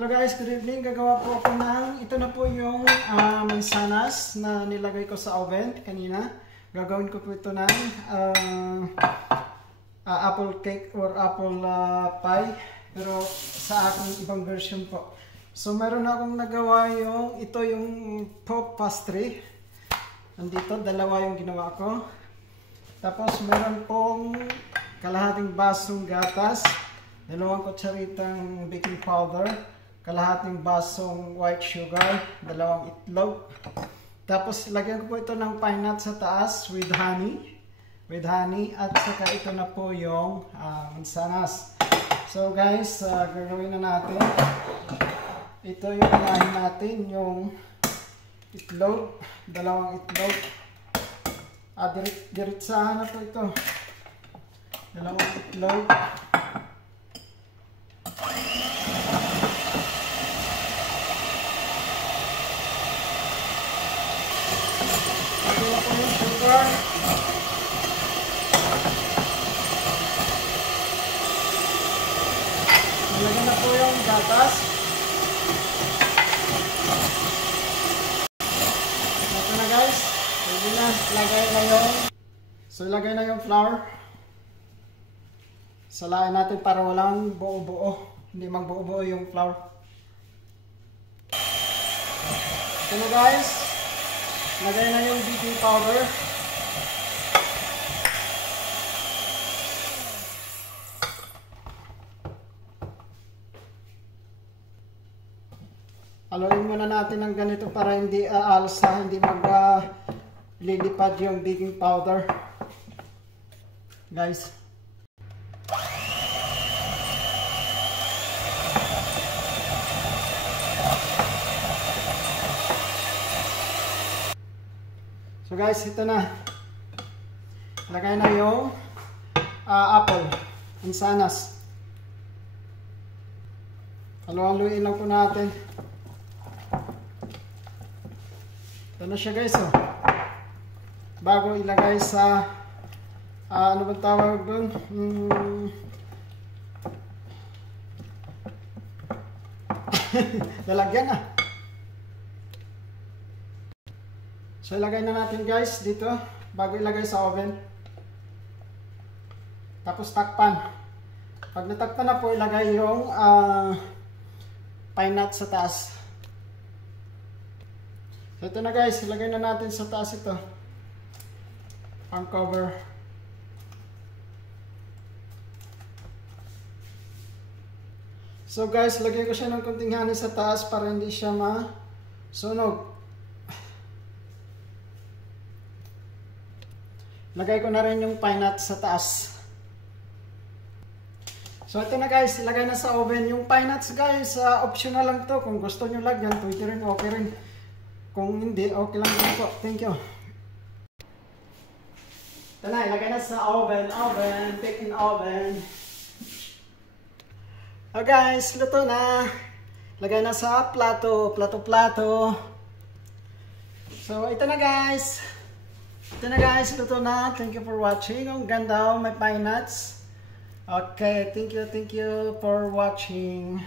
Hello guys, good evening. Gagawa po ako ito na po yung mansanas na nilagay ko sa oven kanina. Gagawin ko po ito ng apple cake or apple pie. Pero sa aking ibang version po. So meron akong nagawa ito yung pop pastry. Nandito, dalawa yung ginawa ko. Tapos meron pong kalahating basong gatas, dalawang kutsaritang baking powder, kalahating basong white sugar, dalawang itlog. Tapos lagyan ko po ito ng pine nut sa taas with honey. At saka ito na po yung mansanas. So guys, gagawin na natin. Ito yung unahin natin, yung itlog, dalawang itlog. Diretsahan na po ito. Dalawang itlog. Lagyan na po yung sugar. Lagyan na po yung gatas. Ito na guys. Pwede na. Ilagay na yung flour. Salain natin para walang buo-buo. Hindi magbuo-buo yung flour. Ito na guys. Lagay na yung baking powder. Haluin muna natin ng ganito para hindi aalsa, hindi maglilipad yung baking powder. Guys. So guys, ito na. Lagay na yung apple, mansanas. Halu-haluin lang po natin. Ito na siya guys, oh. Bago ilagay sa ano bang tawag doon? Lalagyan na. So ilagay na natin guys dito bago ilagay sa oven. Tapos takpan. Pag natakpan na po, ilagay yung pine nut sa taas. So ito na guys, ilagay na natin sa taas ito. Ang cover. So guys, lagay ko siya ng konting honey sa taas para hindi siya masunog. Lagay ko na rin yung pine nut sa taas. So ito na guys, ilagay na sa oven. Yung pine nuts guys, optional lang to. Kung gusto nyo lagyan, pwede rin, okay rin. Kung hindi, okay lang din po. Thank you. Ito na, ilagay na sa oven, baking oven. Oh guys, luto na. Lagay na sa plato. So ito na guys. Luto na. Thank you for watching. Ang ganda, may pine nuts. Okay, thank you for watching.